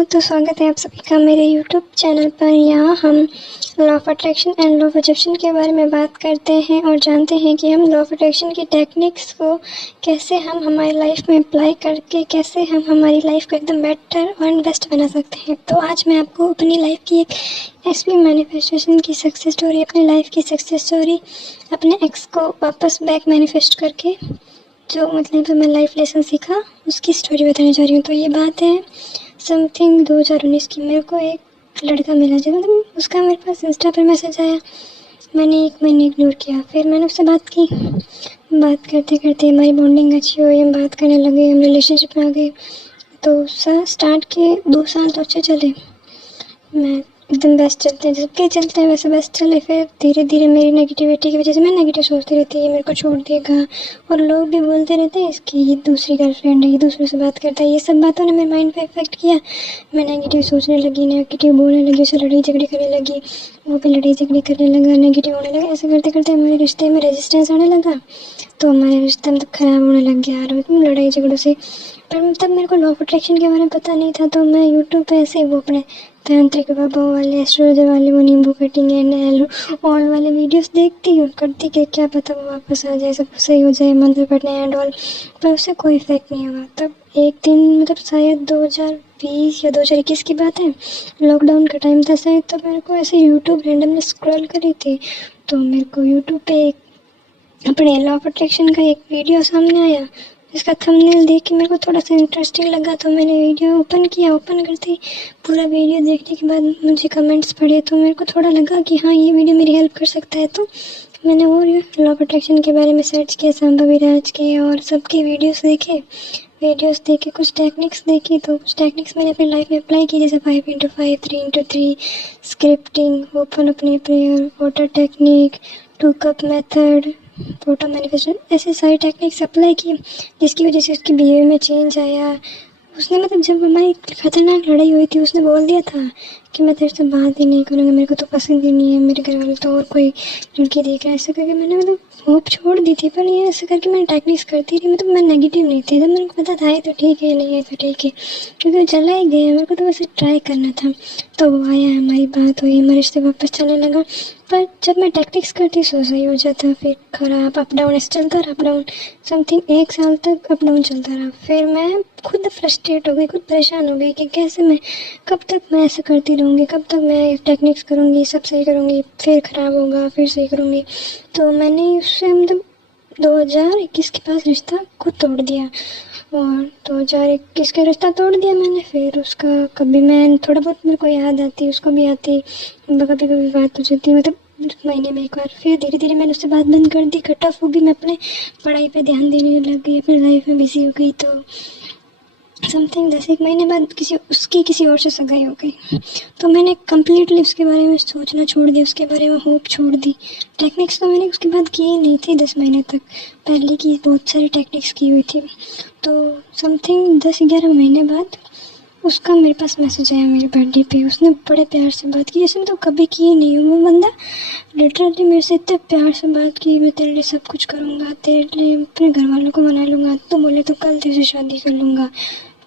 तो स्वागत है आप सभी का मेरे YouTube चैनल पर। यहाँ हम law of attraction and law of attraction के बारे में बात करते हैं और जानते हैं कि हम लॉ ऑफ अट्रैक्शन की टेक्निक्स को कैसे हम हमारी लाइफ में अप्लाई करके कैसे हम हमारी लाइफ को एकदम बेटर और बेस्ट बना सकते हैं। तो आज मैं आपको अपनी लाइफ की एक ऐसी मैनिफेस्टेशन की सक्सेस स्टोरी, अपनी लाइफ की सक्सेस स्टोरी, अपने एक्स को वापस बैक मैनिफेस्ट करके जो मतलब मैं लाइफ लेसन सीखा उसकी स्टोरी बताने जा रही हूँ। तो ये बात है समथिंग 2019 की। मेरे को एक लड़का मिला जो मतलब उसका मेरे पास इंस्टा पर मैसेज आया। मैंने 1 महीने इग्नोर किया, फिर मैंने उससे बात की। बात करते करते हमारी बॉन्डिंग अच्छी हुई, हम बात करने लगे, हम रिलेशनशिप में आ गए। तो स्टार्ट के 2 साल तो अच्छे चले, मैं एकदम बेस्ट चलते हैं, जबकि चलते हैं वैसे बेस्ट चले। फिर धीरे धीरे मेरी नेगेटिविटी की वजह से मैं नेगेटिव सोचती रहती है, ये मेरे को छोड़ देगा, और लोग भी बोलते रहते हैं इसकी ये दूसरी गर्लफ्रेंड है, ये दूसरों से बात करता है। ये सब बातों ने मेरे माइंड पे इफेक्ट किया। मैं नेगेटिव सोचने लगी, नेगेटिव बोलने लगी, उससे लड़ाई झगड़ी करने लगी, वो भी लड़ाई झगड़ी करने लगा, नेगेटिव होने लगा। ऐसे करते करते हमारे रिश्ते में रेजिस्टेंस आने लगा, तो हमारे रिश्ते मतलब ख़राब होने लग गया और लड़ाई झगड़ों से। पर तब मेरे को लॉ ऑफ अट्रैक्शन के बारे में पता नहीं था, तो मैं यूट्यूब पे ऐसे वो अपने तांत्रिक बाबा वाले, एस्ट्रोलॉजर वाले, वो नींबू कटिंग एंड ऑल वाले वीडियोस देखती और करती कि क्या पता वो वापस आ जाए, सब सही हो जाए, मंत्र पढ़ने एंड ऑल। पर उससे कोई इफेक्ट नहीं हुआ। तब एक दिन मतलब शायद 2020 या 2021 की बात है, लॉकडाउन का टाइम था शायद। तो मेरे को ऐसे यूट्यूब रैंडमली स्क्रॉल करी थी, तो मेरे को यूट्यूब पे अपने लॉ ऑफ अट्रैक्शन का एक वीडियो सामने आया। इसका थंबनेल देख के मेरे को थोड़ा सा इंटरेस्टिंग लगा, तो मैंने वीडियो ओपन किया। ओपन करते ही पूरा वीडियो देखने के बाद मुझे कमेंट्स पढ़े, तो मेरे को थोड़ा लगा कि हाँ ये वीडियो मेरी हेल्प कर सकता है। तो मैंने और लॉ ऑफ अट्रैक्शन के बारे में सर्च किया, संभवी राज के और सबके वीडियोस देखे, कुछ टेक्निक्स देखी। तो कुछ टेक्निक्स मैंने अपनी लाइफ में अप्लाई की, जैसे 5x5, 3x3, स्क्रिप्टिंग, ओपन अपनी prayer, water technique, 2 cup method, photo manifestation, ऐसे सारी टेक्निक्स अप्लाई की, जिसकी वजह से उसकी बिहेवियर में चेंज आया। उसने मतलब जब हमारी खतरनाक लड़ाई हुई थी, उसने बोल दिया था कि मैं तेरे से बात ही नहीं करूँगा, मेरे को तो पसंद ही नहीं है, मेरे घर वाले तो और कोई लड़की देख रहा है। ऐसे करके मैंने मतलब होप छोड़ दी थी। पर ये ऐसे करके मैंने टेक्निक्स करती रही, मतलब मैं नेगेटिव नहीं थी। जब मेरे को पता था ये तो ठीक है, नहीं है तो ठीक है, क्योंकि चला ही गया, मेरे को तो बस ट्राई करना था। तो वो आया, हमारी बात हुई, हमारे रिश्ते वापस चलने लगा। पर जब मैं टेक्निक्स करती सो सही हो जाता, फिर खराब, अप डाउन ऐसे चलता रहा। अप डाउन समथिंग 1 साल तक अप डाउन चलता रहा। फिर मैं खुद फ्रस्ट्रेट हो गई, खुद परेशान हो गई कि कैसे मैं, कब तक मैं ऐसे करती रहूँगी, कब तक मैं टेक्निक्स करूँगी, सब सही करूँगी, फिर ख़राब होगा, फिर सही करूँगी। तो मैंने उससे मतलब 2021 के पास रिश्ता खुद तोड़ दिया, और 2021 का रिश्ता तोड़ दिया मैंने। फिर उसका कभी मैं थोड़ा बहुत मेरे को याद आती, उसको भी आती, कभी कभी बात हो जाती, मतलब महीने में 1 बार। फिर धीरे धीरे मैंने उससे बात बंद कर दी, कट ऑफ हो गई, मैं अपने पढ़ाई पे ध्यान देने लग गई, अपनी लाइफ में बिजी हो गई। तो समथिंग 10-1 महीने बाद किसी और से सगाई हो गई। तो मैंने कम्प्लीटली उसके बारे में सोचना छोड़ दिया, उसके बारे में होप छोड़ दी। टेक्निक्स तो मैंने उसके बाद की ही नहीं थी 10 महीने तक, पहले की बहुत सारी टेक्निक्स की हुई थी। तो समथिंग 10-11 महीने बाद उसका मेरे पास मैसेज आया मेरे बर्थडे पे। उसने बड़े प्यार से बात की, जैसे मैं तो कभी की ही नहीं हूँ। वो बंदा लिटरली मेरे से इतने प्यार से बात की, मैं तेरे लिए सब कुछ करूँगा, तेरे लिए अपने घर वालों को मना लूँगा, तो बोले तो कल तेरे से शादी कर लूँगा।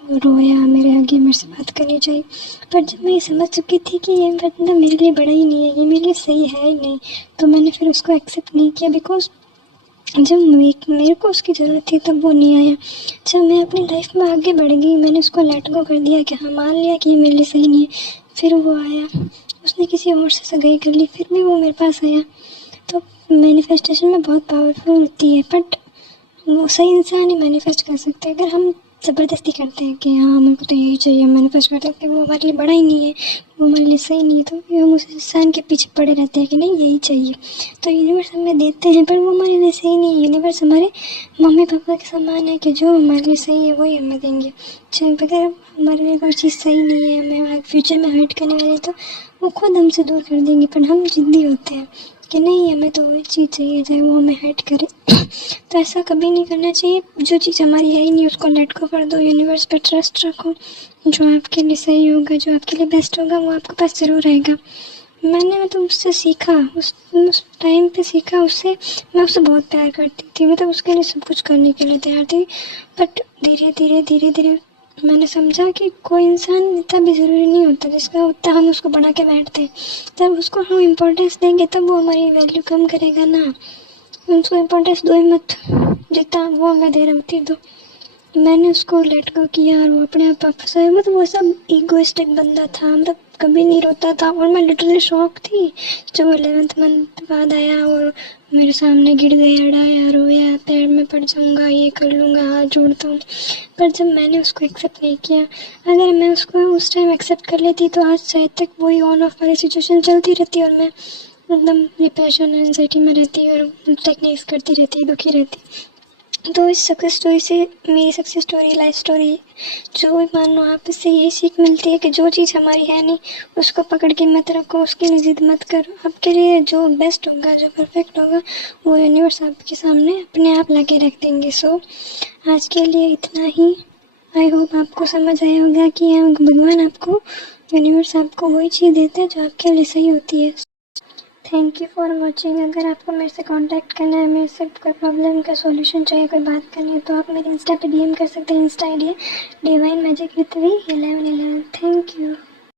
वो रोया मेरे आगे, मेरे से बात करनी चाहिए। पर जब मैं ये समझ चुकी थी कि ये बंदा मेरे लिए बड़ा ही नहीं है, ये मेरे लिए सही है ही नहीं, तो मैंने फिर उसको एक्सेप्ट नहीं किया। बिकॉज जब मेरे को उसकी ज़रूरत थी तब वो नहीं आया। जब मैं अपनी लाइफ में आगे बढ़ गई, मैंने उसको लेट गो कर दिया कि हाँ मान लिया कि ये मेरे लिए सही नहीं है, फिर वो आया, उसने किसी और से सगाई कर ली, फिर भी वो मेरे पास आया। तो मैनिफेस्टेशन में बहुत पावरफुल होती है, बट वो सही इंसान ही मैनिफेस्ट कर सकते हैं। अगर हम ज़बरदस्ती करते हैं कि हाँ मेरे को तो यही चाहिए, मैनिफेस्ट करते हैं कि वो हमारे लिए बड़ा ही नहीं है, वो हमारे लिए सही नहीं है, तो हम उस इंसान के पीछे पड़े रहते हैं कि नहीं यही चाहिए। तो यूनिवर्स हमें देते हैं, पर वो हमारे लिए सही नहीं है। यूनिवर्स हमारे मम्मी पापा के समान है कि जो हमारे लिए सही है वही हमें देंगे। चाहे अगर हमारे लिए कोई चीज़ सही नहीं है, हमें फ्यूचर में हर्ट करने वाली, तो वो खुद हमसे दूर कर देंगे। पर हम ज़िद्दी होते हैं कि नहीं हमें तो वही चीज़ चाहिए, चाहे वो हमें हर्ट करे। तो ऐसा कभी नहीं करना चाहिए। जो चीज़ हमारी है ही नहीं उसको लेट को कर दो, यूनिवर्स पे ट्रस्ट रखो, जो आपके लिए सही होगा, जो आपके लिए बेस्ट होगा, वो आपके पास ज़रूर आएगा। मैंने मतलब उससे सीखा, उस टाइम पे सीखा उससे। मैं उससे बहुत प्यार करती थी, मतलब उसके लिए सब कुछ करने के लिए तैयार थी। बट धीरे धीरे मैंने समझा कि कोई इंसान इतना भी ज़रूरी नहीं होता जिसका उतना हम उसको बढ़ा के बैठते हैं। जब उसको हम इम्पोर्टेंस देंगे तब वो हमारी वैल्यू कम करेगा ना। उसको इम्पोर्टेंस दो ही मत, जितना वो हमें दे रहा होती दो। मैंने उसको लेट गो किया और वो अपने आप वापस आया। मतलब वो सब ईगोइस्टिक बंदा था, मतलब कभी नहीं रोता था। और मैं लिटरली शॉक थी जब 11th मंथ बाद आया और मेरे सामने गिर गया, अड़ाया, रोया, पैर में पड़ जाऊंगा, ये कर लूँगा, हाथ जोड़ता हूँ। पर जब मैंने उसको एक्सेप्ट नहीं किया, अगर मैं उसको उस टाइम एक्सेप्ट कर लेती तो आज शायद तक वही ऑन ऑफ वाली सिचुएशन चलती रहती और मैं मतलब डिप्रेशन एंजाइटी में रहती और टेक्निक्स करती रहती, दुखी रहती। तो इस सक्सेस स्टोरी से, मेरी सक्सेस स्टोरी, लाइफ स्टोरी जो भी मान लो, आप इससे यही सीख मिलती है कि जो चीज़ हमारी है नहीं उसको पकड़ के मत रखो, उसके लिए ज़िद मत करो। आपके लिए जो बेस्ट होगा, जो परफेक्ट होगा, वो यूनिवर्स आपके सामने अपने आप ला के रख देंगे। सो आज के लिए इतना ही। आई होप आपको समझ आया होगा कि भगवान आपको, यूनिवर्स आपको वही चीज़ देते हैं जो आपके लिए सही होती है। Thank you for watching. अगर आपको मेरे से कांटेक्ट करना है, मेरे से कोई प्रॉब्लम का सॉल्यूशन चाहिए, कोई बात करनी है, तो आप मेरे इंस्टा पे डीएम कर सकते हैं। इंस्टा आईडी है divine magic with v 1111। Thank you.